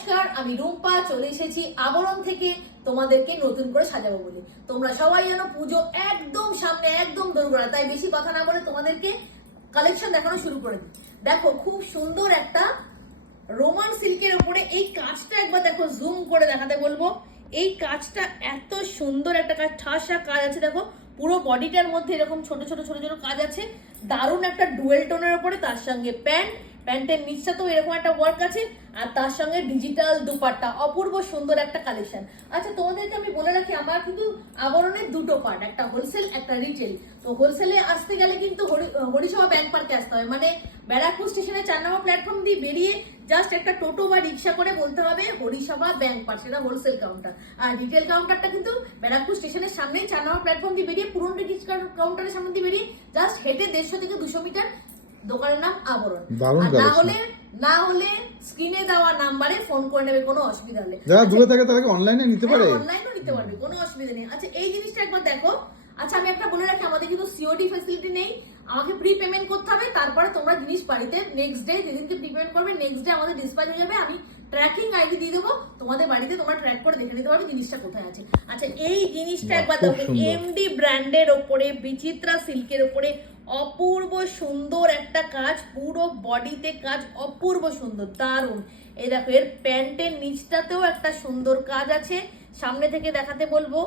নমস্কার, আমি রুম্পা চলে এসেছি আবরণ থেকে তোমাদেরকে নতুন করে সাজাবো বলে। তোমরা সবাই জানো পুজো একদম সামনে, একদম দোরগোড়া, তাই বেশি কথা না বলে তোমাদেরকে কালেকশন দেখানো শুরু করে দিই। দেখো খুব সুন্দর একটা রোমান সিল্কের উপরে এই কাজটা একবার দেখো, জুম করে দেখাতে বলবো। এই কাজটা এত সুন্দর একটা কাজ, ঠাসা কাজ আছে। দেখো পুরো বডিটার মধ্যে এরকম ছোট ছোট ছোট ছোট কাজ আছে। দারুণ একটা ডুয়েল টোনের উপরে, তার সঙ্গে প্যান্টের নিচটা তো এরকম একটা ওয়ার্ক আছে, আর তার সঙ্গে ডিজিটাল দুপাট্টা, অপূর্ব সুন্দর একটা কালেকশন। আচ্ছা তোমাদেরকে আমি বলে রাখি, আমার কিন্তু আবরণের দুটো পার্ট, একটা হোলসেল একটা রিটেল। তো হোলসেলে আসতে গেলে কিন্তু হরিসভা ব্যাংক পার্কে আসতে হয়, মানে ব্যারাকপুর স্টেশনে 4 নম্বর প্ল্যাটফর্ম দিয়ে বেরিয়ে জাস্ট একটা টোটো বা রিক্সা করে বলতে হবে হরিসভা ব্যাংক পার্ক, সেটা হোলসেল কাউন্টার। আর রিটেল কাউন্টারটা কিন্তু ব্যারাকপুর স্টেশনের সামনেই 4 নম্বর প্ল্যাটফর্ম দিয়ে বেরিয়ে পুরনো রিক্সা কাউন্টারের সামনে দিয়ে বেরিয়ে জাস্ট হেঁটে 150 থেকে 200 মিটার, দোকানের নাম আবরণ। না হলে স্ক্রিনে দেওয়া নাম্বারে ফোন করে নেবে, কোনো অসুবিধা নেই। যারা দূরে থাকে তারা কি অনলাইনে নিতে পারে? অনলাইনেও নিতে পারবে, কোনো অসুবিধা নেই। আচ্ছা এই জিনিসটা একবার দেখো। আচ্ছা আমি একটা বলে রাখি, আমাদের কিন্তু সিওডি ফ্যাসিলিটি নেই, আমাকে প্রি পেমেন্ট করতে হবে। তারপরে তোমরা জিনিস বাড়িতে নেক্সট ডে, যেদিনকে প্রি পেমেন্ট করবে নেক্সট ডে আমাদের ডিসপ্যাচ হয়ে যাবে। আমি ট্র্যাকিং আইডি দিয়ে দেবো তোমাদের বাড়িতে, তোমরা ট্র্যাক করে দেখে নিতে পারবে জিনিসটা কোথায় আছে। আচ্ছা এই জিনিসটা একবার দেখো, এমডি ব্র্যান্ডের ওপরে, বিচিত্রা সিল্কের ওপরে অপূর্ব সুন্দর একটা কাজ, পুরো বডিতে কাজ, অপূর্ব সুন্দর, দারুণ। এই দেখো এর প্যান্টের নিচটাতেও একটা সুন্দর কাজ আছে, সামনে থেকে দেখাতে বলবো,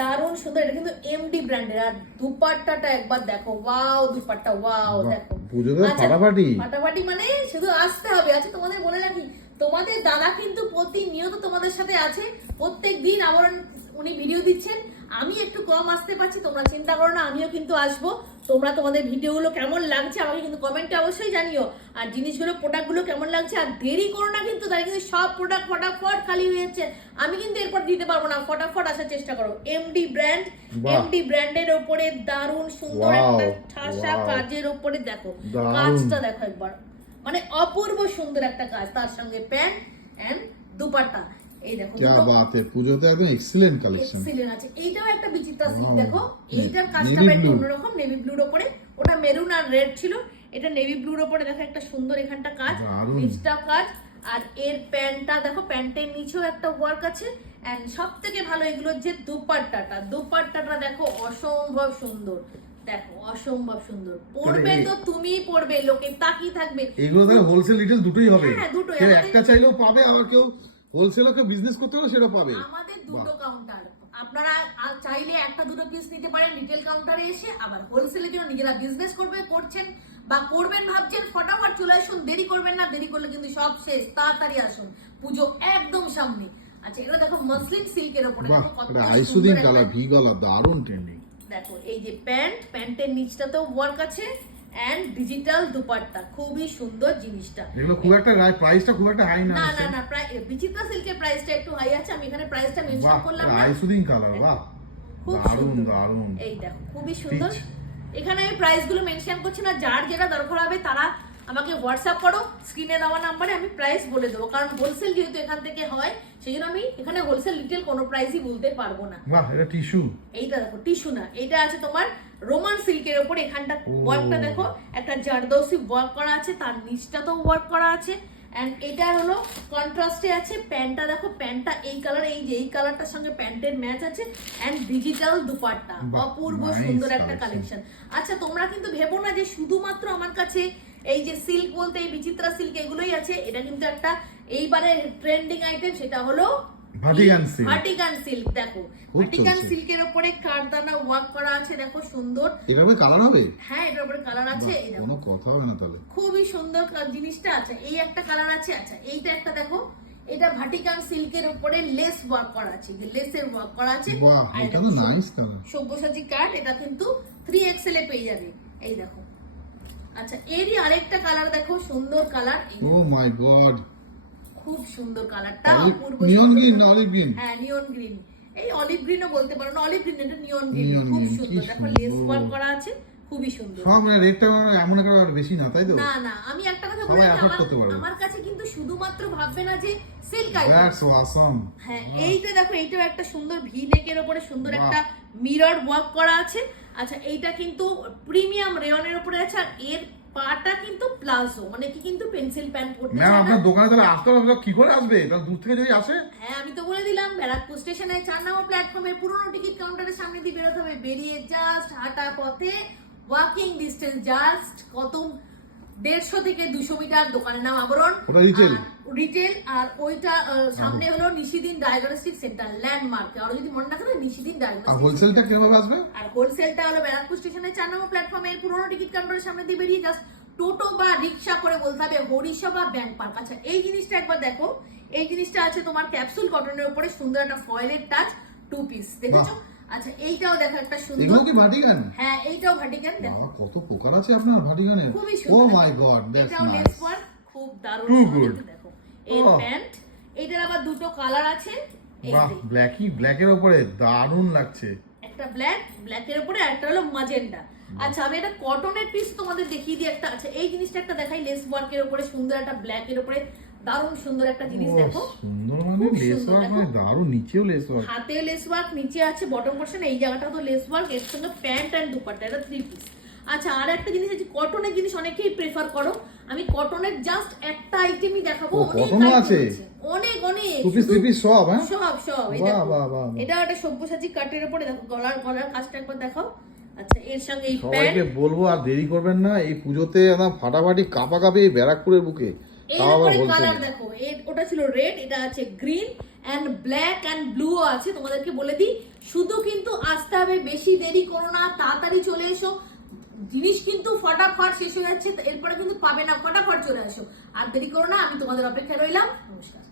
দারুণ সুন্দর। এটা কিন্তু এমডি ব্র্যান্ডের। আর দুপাট্টাটা একবার দেখো, ওয়াও দুপাট্টা, ওয়াও দেখো ফাটাফাটি, মানে শুধু আসতে হবে। আচ্ছা তোমাদের বলে রাখি, তোমাদের দাদা কিন্তু প্রতিনিয়ত তোমাদের সাথে আছে, প্রত্যেক দিন আবার উনি ভিডিও দিচ্ছেন। আমি একটু কম আসতে পারছি, তোমরা চিন্তা করো না, আমিও কিন্তু আসবো। তোমরা তোমাদের ভিডিওগুলো কেমন লাগছে আমাকে কিন্তু কমেন্টে অবশ্যই জানিও, আর জিনিসগুলো প্রোডাক্টগুলো কেমন লাগছে। আর দেরি করো না কিন্তু, তাই কিন্তু সব প্রোডাক্ট ফটাফট খালি হয়ে যাচ্ছে, আমি কিন্তু এরপর দিতে পারবো না, ফটাফট আসার চেষ্টা করো। এমডি ব্র্যান্ডের ওপরে দারুণ সুন্দর একটা ঠাসা কাজের ওপরে দেখো, কাজটা দেখো একবার, মানে অপূর্ব সুন্দর একটা কাজ, তার সঙ্গে প্যান্ট এন্ড দুপাট্টা। এই দেখো কি বাত है, পুজোতে একদম এক্সিলেন্ট কালেকশন, এক্সিলেন্ট আছে। এইটাও একটা বিচিত্রা সিল্ক, দেখো এইটার কাজটা একটু অন্যরকম, নেভি ব্লুর উপরে, ওটা মেরুন আর রেড ছিল, এটা নেভি ব্লুর উপরে দেখো একটা সুন্দর এখানটা কাজ, নিচটা কাজ। আর এর প্যান্টটা দেখো, প্যান্টের নিচেও একটা ওয়ার্ক আছে। এন্ড সবথেকে ভালো এগুলোর যে দুপাট্টাটা দেখো অসম্ভব সুন্দর, দেখো অসম্ভব সুন্দর। পড়বে তো তুমিই পড়বে, লোকে তাকিয়ে থাকবে। এগুলো তো হোলসেল রিটেল দুটোই হবে। হ্যাঁ দুটোই, কেউ একটা চাইলেও পাবে, আবার কেউ হোলসেলও কেউ বিজনেস করতে হলে সেটা পাবে। আমাদের দুটো কাউন্টার, আপনারা চাইলে একটা দুটো পিস নিতে পারেন রিটেল কাউন্টারে এসে, আবার হোলসেলের জন্য নিজেরা বিজনেস করছেন বা করবেন ভাবছেন, ফটাফট চলে আসুন, দেরি করবেন না, দেরি করলে কিন্তু সব শেষ। তাড়াতাড়ি আসুন, পুজো একদম সামনে। আচ্ছা এটা দেখো মসলিন সিল্কের উপরে, আইসুদিন কালার, ভি গলা, দারুণ ট্রেন্ডিং। দেখো এই যে প্যান্টের নিচটাতেও ওয়ার্ক আছে এন্ড ডিজিটাল দুপাট্টা, খুবই সুন্দর জিনিসটা। এগুলো খুব একটা প্রাইসটা খুব একটা হাই না। না বিচিত্রা সিল্কের প্রাইসটা একটু হাই আছে, আমি এখানে প্রাইসটা মেনশন করলাম না। আইসুদিন কালার, বাহ খুব দারুণ। এই দেখো খুবই সুন্দর। এখানে আমি প্রাইস গুলো মেনশন করছি না, যার যেটা দরকার হবে তারা আমাকে হোয়াটসঅ্যাপ করো, স্ক্রিনে দেওয়া নাম্বারে আমি প্রাইস বলে দেবো, কারণ হোলসেল যেহেতু এখান থেকে হয় সেই জন্য আমি এখানে হোলসেল রিটেল কোনো প্রাইসই বলতে পারবো না। বাহ এটা টিস্যু, এইটা দেখো টিস্যু না, এটা আছে তোমার রোমান সিল্কের উপর। এখানটা ওয়ার্কটা দেখো, একটা জারদৌসি ওয়ার্ক করা আছে, তার নিচটাতেও ওয়ার্ক করা আছে। এন্ড এটা হলো কন্ট্রাস্টে আছে। প্যান্টটা দেখো, প্যান্টটা এই কালার, এই যে এই কালারটার সঙ্গে প্যান্টের ম্যাচ আছে। এন্ড ডিজিটাল দুপাট্টা, অপূর্ব সুন্দর একটা কালেকশন। আচ্ছা তোমরা কিন্তু ভেবো না যে শুধুমাত্র আমার কাছে এই যে সিল্ক বলতে এই বিচিত্রা সিল্ক এগুলোই আছে। এটা কিন্তু একটা এইবারে ট্রেন্ডিং আইটেম, সেটা হলো ভাটিকান সিল্ক। দেখো ভাটিকান সিল্কের উপরে কারদানা ওয়ার্ক করা আছে, দেখো সুন্দর। এটার উপরে কালার হবে? হ্যাঁ এটার উপরে কালার আছে, এই দেখো কোনো কথা হবে না তাহলে, খুবই সুন্দর জিনিসটা আছে। এই একটা কালার আছে। আচ্ছা এইটা একটা দেখো, এটা ভাটিকান সিল্কের উপরে লেস ওয়ার্ক করা আছে, লেসের ওয়ার্ক করা আছে। বাহ এটা তো নাইস কালার, সব্যসাচী কাট, এটা কিন্তু 3XL এ পেয়ে যাবে। এই দেখো আচ্ছা এরই আরেকটা কালার দেখো, সুন্দর কালার। ও মাই গড খুব সুন্দর কালারটা, অপূর্ব নিয়ন গ্রিন না অলিভ গ্রিন? হ্যাঁ নিয়ন গ্রিন, এই অলিভ গ্রিনও বলতে পারো না, অলিভ গ্রিন এটা নিয়ন গ্রিন, খুব সুন্দর। দেখো লেস ওয়ার্ক করা আছে, খুবই সুন্দর। সব মানে রেটটা এমন একটা বেশি না, তাই তো? না আমি একটা কথা বলি, আমার কাছে কিন্তু শুধুমাত্র ভাববে না যে সিল্ক আইটেম। That's awesome. হ্যাঁ এইটা দেখো, এইটাও একটা সুন্দর ভি নেকের উপরে সুন্দর একটা মিরর ওয়ার্ক করা আছে। আচ্ছা এইটা কিন্তু প্রিমিয়াম রেয়নের উপরে আছে, আর এর পাটা কিন্তু প্লাজো, মানে কি কিন্তু পেন্সিল প্যান্ট পরতে ম্যাম চায় না। আপনার দোকানে তাহলে আসতে হবে কি করে আসবে, তাহলে দূর থেকে যদি আসে? হ্যাঁ আমি তো বলে দিলাম, ব্যারাকপুর স্টেশনে 4 নম্বর প্ল্যাটফর্মে পুরনো টিকিট কাউন্টারের সামনে দিয়ে বেরোতে হবে, বেরিয়ে জাস্ট হাঁটা পথে ওয়াকিং ডিস্টেন্স জাস্ট কত 150 থেকে 200 মিটার, দোকানের নাম আবরণ, ওটা retail? রিটেল। আর ওইটা সামনে হলো নিশিদিন ডায়াগনস্টিক সেন্টার ল্যান্ডমার্ক, আর যদি মনে না করে নিশিদিন আর ডায়াগনস্টিক। হোলসেলটা কিভাবে আসবে? আর হোলসেলটা হলো ব্যারাকপুর স্টেশনের 4 নম্বর প্ল্যাটফর্মে পুরনো টিকিট কাউন্টারের সামনে দিয়ে বেরিয়ে জাস্ট টোটো বা রিক্সা করে বলতে হবে হরিষা বা ব্যাংক পার্ক। আচ্ছা এই জিনিসটা একবার দেখো, এই জিনিসটা আছে তোমার ক্যাপসুল কটনের উপরে সুন্দর একটা ফয়েলের টাচ, 2 পিস দেখেছো? আচ্ছা এইটাও দেখো একটা সুন্দর, এগুলো কি ভাটিকান? হ্যাঁ এইটাও ভাটিকান দেখো, বাবা কত প্রকার আছে আপনার ভাটিকানের। খুবই ও সুন্দর। মাই গড, দ্যাটস এটাও নাইস। লেস ওয়ার্ক, খুব দারুণ Too সুন্দর, good. দেখো এর Oh. প্যান্ট, এটার আবার দুটো কালার আছে, এই বাহ, যে ব্ল্যাকের উপরে দারুণ লাগছে। একটা ব্ল্যাকের উপরে আর একটা হলো ম্যাজেন্টা। আচ্ছা আমি এটা কটনের পিস তোমাদের দেখিয়ে দিই একটা। আচ্ছা এই জিনিসটা একটা দেখাই, লেস ওয়ার্কের উপরে সুন্দর একটা ব্ল্যাকের উপরে দারুণ সুন্দর একটা জিনিস ও, দেখো, সুন্দর মানে খুব লেস সুন্দর, ওয়ার্ক, দেখো। মানে দারুণ, নিচেও লেস ওয়ার্ক। হাতে লেস ওয়ার্ক, নিচে আছে বটম পোরশন, এই জায়গাটা তো লেস ওয়ার্ক, এর সঙ্গে প্যান্ট এন্ড দুপাট্টা, এটা 3 পিস। আচ্ছা আর একটা জিনিস আছে, কটনের জিনিস অনেকেই প্রেফার করো, আমি কটনের জাস্ট একটা আইটেমই দেখাবো, ও, অনেক cotton ও item আছে? অনেক অনেক, টু পিস থ্রি পিস সব, হ্যাঁ? সব এই বাহ, দেখো, বাহ, বাহ, বাহ। এটা একটা সব্যসাচী কাটের উপরে দেখো, গলার কাজটা একবার দেখাও। আচ্ছা এর সঙ্গে এই সবাইকে প্যান্ট, বলবো আর দেরি করবেন না, এই পুজোতে একদম ফাটাফাটি কাঁপাকাঁপি এই ব্যারাকপুরের বুকে, এর তাও আবার উপরে হোলসেল। কালার দেখো, ওটা ছিল রেড, এটা আছে green and black and blue আছে। তোমাদেরকে বলে দিই শুধু কিন্তু আসতে হবে, বেশি দেরি করো না, তাড়াতাড়ি চলে এসো, জিনিস কিন্তু ফটাফট শেষ হয়ে যাচ্ছে, এরপরে কিন্তু পাবে না, ফটাফট চলে আসো, আর দেরি করো না, আমি তোমাদের অপেক্ষায় রইলাম, নমস্কার।